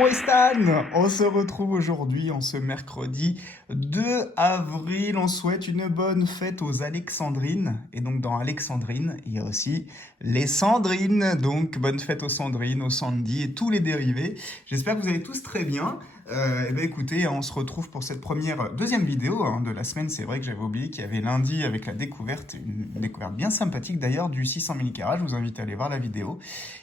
Comment est Stan? On se retrouve aujourd'hui, en ce mercredi 2 avril. On souhaite une bonne fête aux Alexandrines. Et donc dans Alexandrine, il y a aussi les Sandrines. Donc bonne fête aux Sandrines, aux Sandy et tous les dérivés. J'espère que vous allez tous très bien. Eh ben écoutez, on se retrouve pour cette deuxième vidéo de la semaine. C'est vrai que j'avais oublié qu'il y avait lundi avec la découverte, une découverte bien sympathique d'ailleurs du 600 millicarats. Je vous invite à aller voir la vidéo.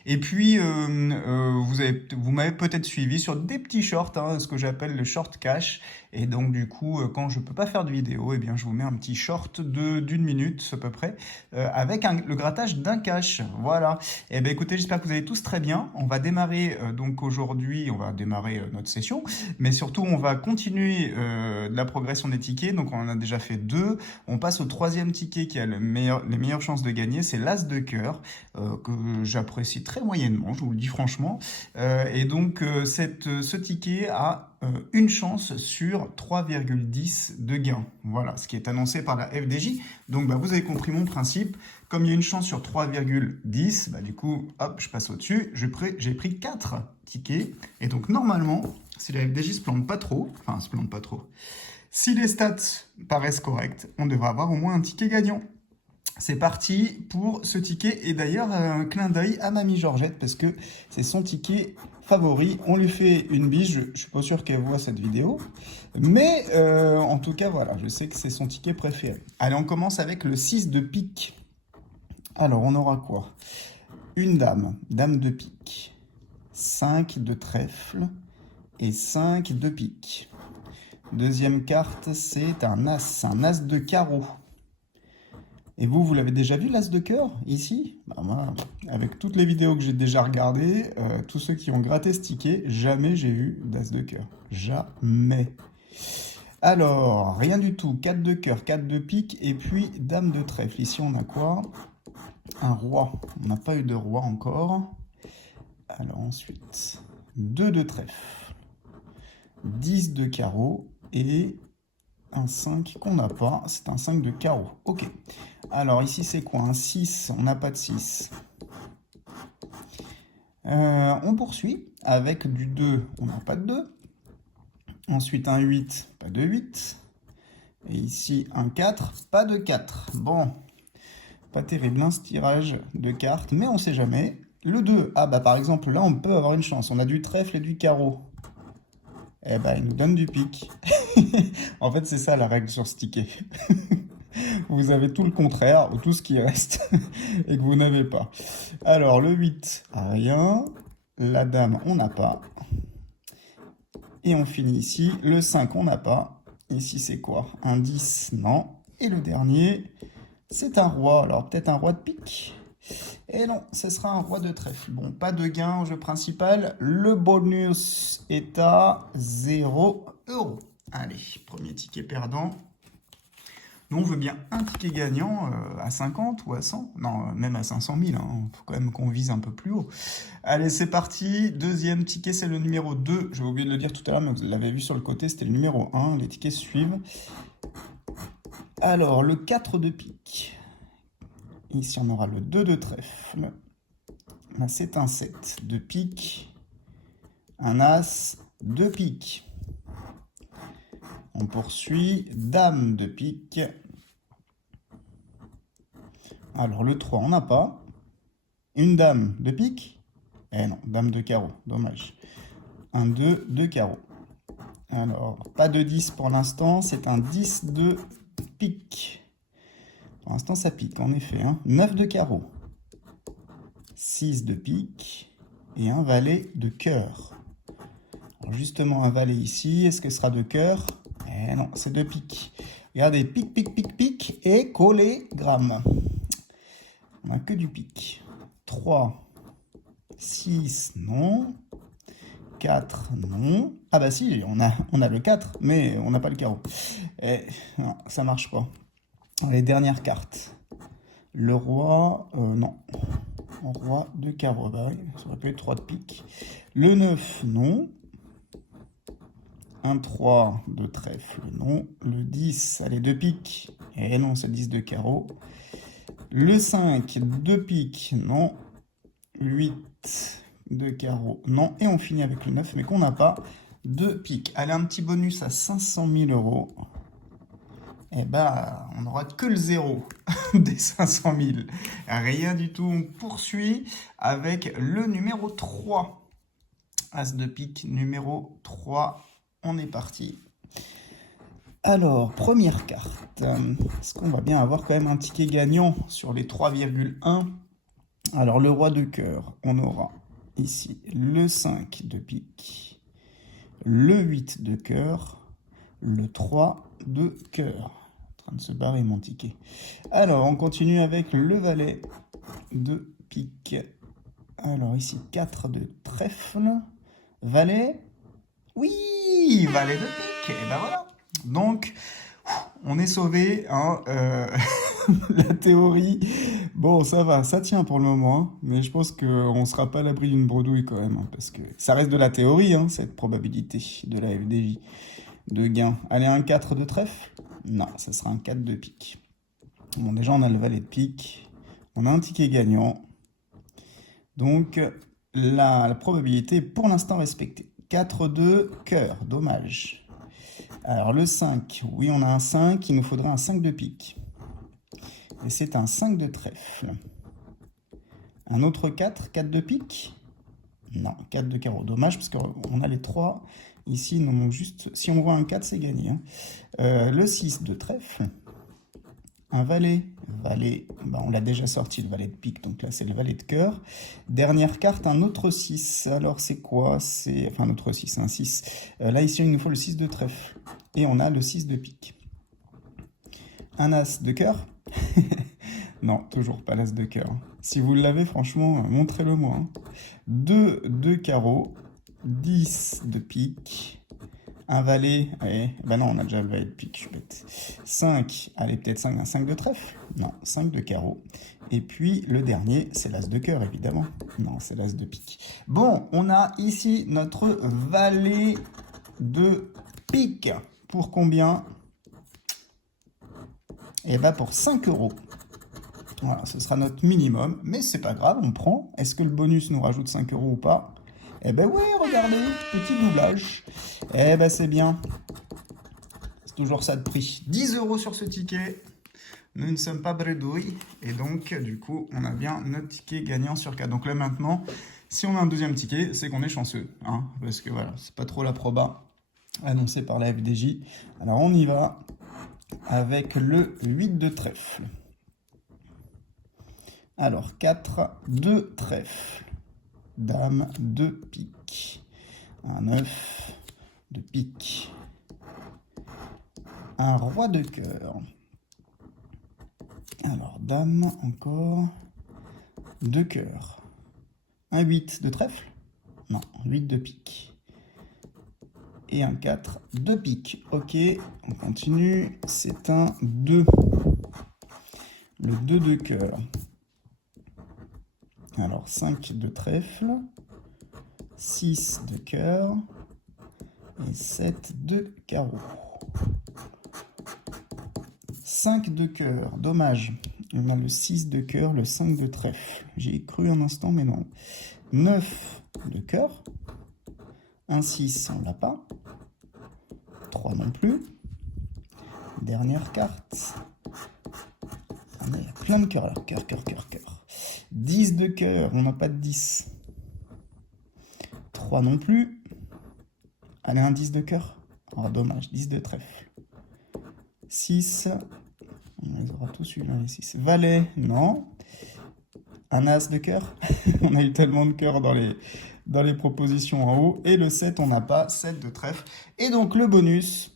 Et puis, vous m'avez peut-être suivi sur des petits shorts, ce que j'appelle le short cash. Et donc, du coup, quand je peux pas faire de vidéo, eh bien, je vous mets un petit short d'une minute à peu près, avec le grattage d'un cash. Voilà. Eh bien, écoutez, j'espère que vous allez tous très bien. On va démarrer, donc aujourd'hui, on va démarrer notre session, mais surtout, on va continuer de la progression des tickets. Donc, on en a déjà fait deux. On passe au troisième ticket qui a les meilleures chances de gagner, c'est l'As de cœur, que j'apprécie très moyennement, je vous le dis franchement. Et donc, ce ticket a une chance sur 3,10 de gain. Voilà, ce qui est annoncé par la FDJ. Donc, vous avez compris mon principe. Comme il y a une chance sur 3,10, du coup, hop, je passe au-dessus. J'ai pris 4 tickets. Et donc, normalement, si la FDJ se plante pas trop, si les stats paraissent correctes, on devrait avoir au moins un ticket gagnant. C'est parti pour ce ticket, et d'ailleurs un clin d'œil à Mamie Georgette parce que c'est son ticket favori. On lui fait une bise, je suis pas sûr qu'elle voit cette vidéo, mais en tout cas voilà, je sais que c'est son ticket préféré. Allez, on commence avec le 6 de pique. Alors on aura quoi? Une dame, dame de pique, 5 de trèfle et 5 de pique. Deuxième carte, c'est un as de carreau. Et vous l'avez déjà vu, l'As de cœur, ici? Moi, avec toutes les vidéos que j'ai déjà regardées, tous ceux qui ont gratté ce ticket, jamais j'ai eu d'As de cœur. Jamais. Alors, rien du tout. 4 de cœur, 4 de pique, et puis Dame de trèfle. Ici, on a quoi? Un roi. On n'a pas eu de roi encore. Alors ensuite, 2 de trèfle, 10 de carreau, et un 5 qu'on n'a pas, c'est un 5 de carreau. Ok. Alors ici c'est quoi? Un 6, on n'a pas de 6. On poursuit avec du 2, on n'a pas de 2. Ensuite un 8, pas de 8. Et ici un 4, pas de 4. Bon, pas terrible ce tirage de cartes, mais on sait jamais. Le 2, par exemple là on peut avoir une chance, on a du trèfle et du carreau. Eh il nous donne du pique. En fait, c'est ça la règle sur ce ticket. Vous avez tout le contraire, ou tout ce qui reste, et que vous n'avez pas. Alors, le 8, rien. La dame, on n'a pas. Et on finit ici. Le 5, on n'a pas. Ici, c'est quoi? Un 10, non. Et le dernier, c'est un roi. Alors, peut-être un roi de pique. Et non, ce sera un roi de trèfle. Bon, pas de gain au jeu principal. Le bonus est à 0 €. Allez, premier ticket perdant. Nous, on veut bien un ticket gagnant à 50 ou à 100. Non, même à 500 000. Il faut quand même qu'on vise un peu plus haut. Allez, c'est parti. Deuxième ticket, c'est le numéro 2. J'ai oublié de le dire tout à l'heure, mais vous l'avez vu sur le côté, c'était le numéro 1. Les tickets suivent. Alors, le 4 de pique. Ici, on aura le 2 de trèfle. Là, c'est un 7 de pique. Un as de pique. On poursuit. Dame de pique. Alors, le 3, on n'a pas. Une dame de pique. Eh non, dame de carreau. Dommage. Un 2 de carreau. Alors, pas de 10 pour l'instant. C'est un 10 de pique. Pour l'instant, ça pique, en effet. 9 de carreau. 6 de pique. Et un valet de cœur. Alors justement, un valet ici. Est-ce que ce sera de cœur? Eh non, c'est de pique. Regardez, pique, pique, pique, pique. Et collé, gramme. On n'a que du pique. 3, 6, non. 4, non. Ah bah si, on a le 4, mais on n'a pas le carreau. Et non, ça marche pas. Les dernières cartes. Le roi, non. Roi de carreau, ça aurait pu être 3 de pique. Le 9, non. Un 3 de trèfle, non. Le 10, allez, de pique. Et non, c'est 10 de carreau. Le 5, de pique, non. 8, de carreau, non. Et on finit avec le 9, mais qu'on n'a pas de pique. Allez, un petit bonus à 500 000 euros. Eh ben, on n'aura que le zéro des 500 000. Rien du tout. On poursuit avec le numéro 3. As de pique, numéro 3. On est parti. Alors, première carte. Est-ce qu'on va bien avoir quand même un ticket gagnant sur les 3,1? Alors, le roi de cœur, on aura ici le 5 de pique, le 8 de cœur, le 3 de cœur. En train de se barrer mon ticket. Alors, on continue avec le valet de pique. Alors, ici, 4 de trèfle. Valet. Oui, valet de pique. Et ben voilà. Donc, on est sauvé. Hein, la théorie, bon, ça va, ça tient pour le moment. Hein, mais je pense qu'on ne sera pas à l'abri d'une bredouille quand même. Hein, parce que ça reste de la théorie, hein, cette probabilité de la FDJ de gain. Allez, un 4 de trèfle? Non, ça sera un 4 de pique. Bon, déjà, on a le valet de pique. On a un ticket gagnant. Donc, la probabilité est pour l'instant respectée. 4 de cœur, dommage. Alors, le 5, oui, on a un 5, il nous faudra un 5 de pique. Et c'est un 5 de trèfle. Un autre 4, 4 de pique? Non, 4 de carreau. Dommage, parce qu'on a les 3. Ici, il nous manque juste... Si on voit un 4, c'est gagné. Hein. Le 6 de trèfle. Un valet. Valet, ben on l'a déjà sorti, le valet de pique. Donc là, c'est le valet de cœur. Dernière carte, un autre 6. Alors, c'est quoi? C'est... Enfin, un autre 6, un 6. Là, ici, il nous faut le 6 de trèfle. Et on a le 6 de pique. Un as de cœur? Non, toujours pas l'as de cœur. Si vous l'avez, franchement, montrez-le moi. Hein. 2 de carreau, 10 de pique, un valet, allez, ben non, on a déjà le valet de pique, je suis bête. 5, allez, peut-être 5, un 5 de trèfle? Non, 5 de carreau. Et puis, le dernier, c'est l'as de cœur, évidemment. Non, c'est l'as de pique. Bon, on a ici notre valet de pique. Pour combien? Eh bien, pour 5 euros. Voilà, ce sera notre minimum, mais c'est pas grave, on prend. Est-ce que le bonus nous rajoute 5 euros ou pas? Eh ben ouais, regardez, petit doublage. Eh ben c'est bien. C'est toujours ça de prix. 10 euros sur ce ticket. Nous ne sommes pas bredouilles. Et donc, du coup, on a bien notre ticket gagnant sur 4. Donc là, maintenant, si on a un deuxième ticket, c'est qu'on est chanceux. Hein, parce que voilà, c'est pas trop la proba annoncée par la FDJ. Alors, on y va avec le 8 de trèfle. Alors, 4 de trèfle. Dame de pique. Un 9 de pique. Un roi de cœur. Alors, dame encore. De cœur. Un 8 de trèfle? Non, 8 de pique. Et un 4 de pique. Ok, on continue. C'est un 2. Le 2 de cœur. Alors, 5 de trèfle, 6 de cœur et 7 de carreau. 5 de cœur, dommage. On a le 6 de cœur, le 5 de trèfle. J'y ai cru un instant, mais non. 9 de cœur. Un 6, on l'a pas. 3 non plus. Dernière carte. Il y a plein de cœurs là. Cœur, cœur, cœur, cœur. 10 de cœur, on n'a pas de 10. 3 non plus. Allez, un 10 de cœur. Oh, dommage, 10 de trèfle. 6. On les aura tous eu là, les 6. Valet, non. Un as de cœur. On a eu tellement de cœurs dans les propositions en haut. Et le 7, on n'a pas. 7 de trèfle. Et donc, le bonus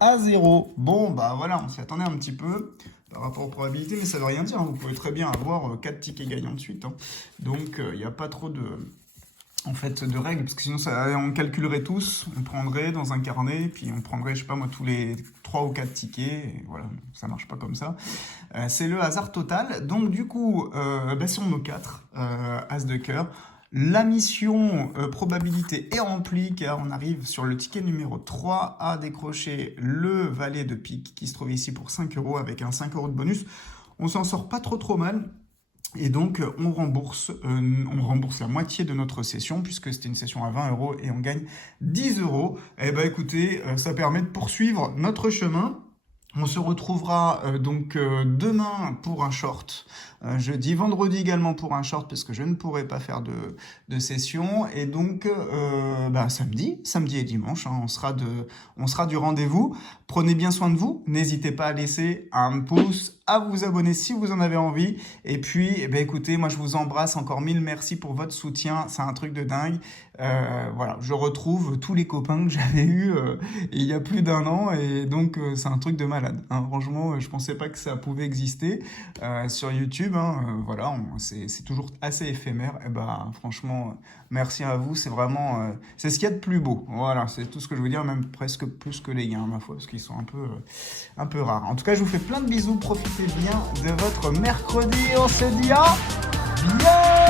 à 0. Bon, bah voilà, on s'y attendait un petit peu par rapport aux probabilités, mais ça ne veut rien dire. Hein. Vous pouvez très bien avoir 4 tickets gagnants de suite. Hein. Donc, il n'y a pas trop de règles, parce que sinon, on calculerait tous, on prendrait dans un carnet, puis on prendrait, je sais pas moi, tous les 3 ou 4 tickets, et voilà, ça marche pas comme ça. C'est le hasard total. Donc, du coup, si on a 4 As de cœur, la mission probabilité est remplie, car on arrive sur le ticket numéro 3 à décrocher le valet de pique qui se trouve ici pour 5 euros avec un 5 euros de bonus. On s'en sort pas trop mal. Et donc, on rembourse la moitié de notre session, puisque c'était une session à 20 € et on gagne 10 euros. Eh ben, écoutez, ça permet de poursuivre notre chemin. On se retrouvera demain pour un short, jeudi, vendredi également pour un short parce que je ne pourrai pas faire de session. Et donc samedi et dimanche, hein, on sera du rendez-vous. Prenez bien soin de vous. N'hésitez pas à laisser un pouce, à vous abonner si vous en avez envie. Et puis, écoutez, moi je vous embrasse encore 1000 merci pour votre soutien. C'est un truc de dingue. Voilà, je retrouve tous les copains que j'avais eus il y a plus d'un an et donc c'est un truc de malade. Hein. Franchement, je pensais pas que ça pouvait exister sur YouTube. Hein. Voilà, c'est toujours assez éphémère. Et franchement, merci à vous. C'est vraiment, c'est ce qu'il y a de plus beau. Voilà, c'est tout ce que je veux dire, même presque plus que les gains, ma foi, parce qu'ils sont un peu rares. En tout cas, je vous fais plein de bisous. Profitez bien de votre mercredi. On se dit à bientôt.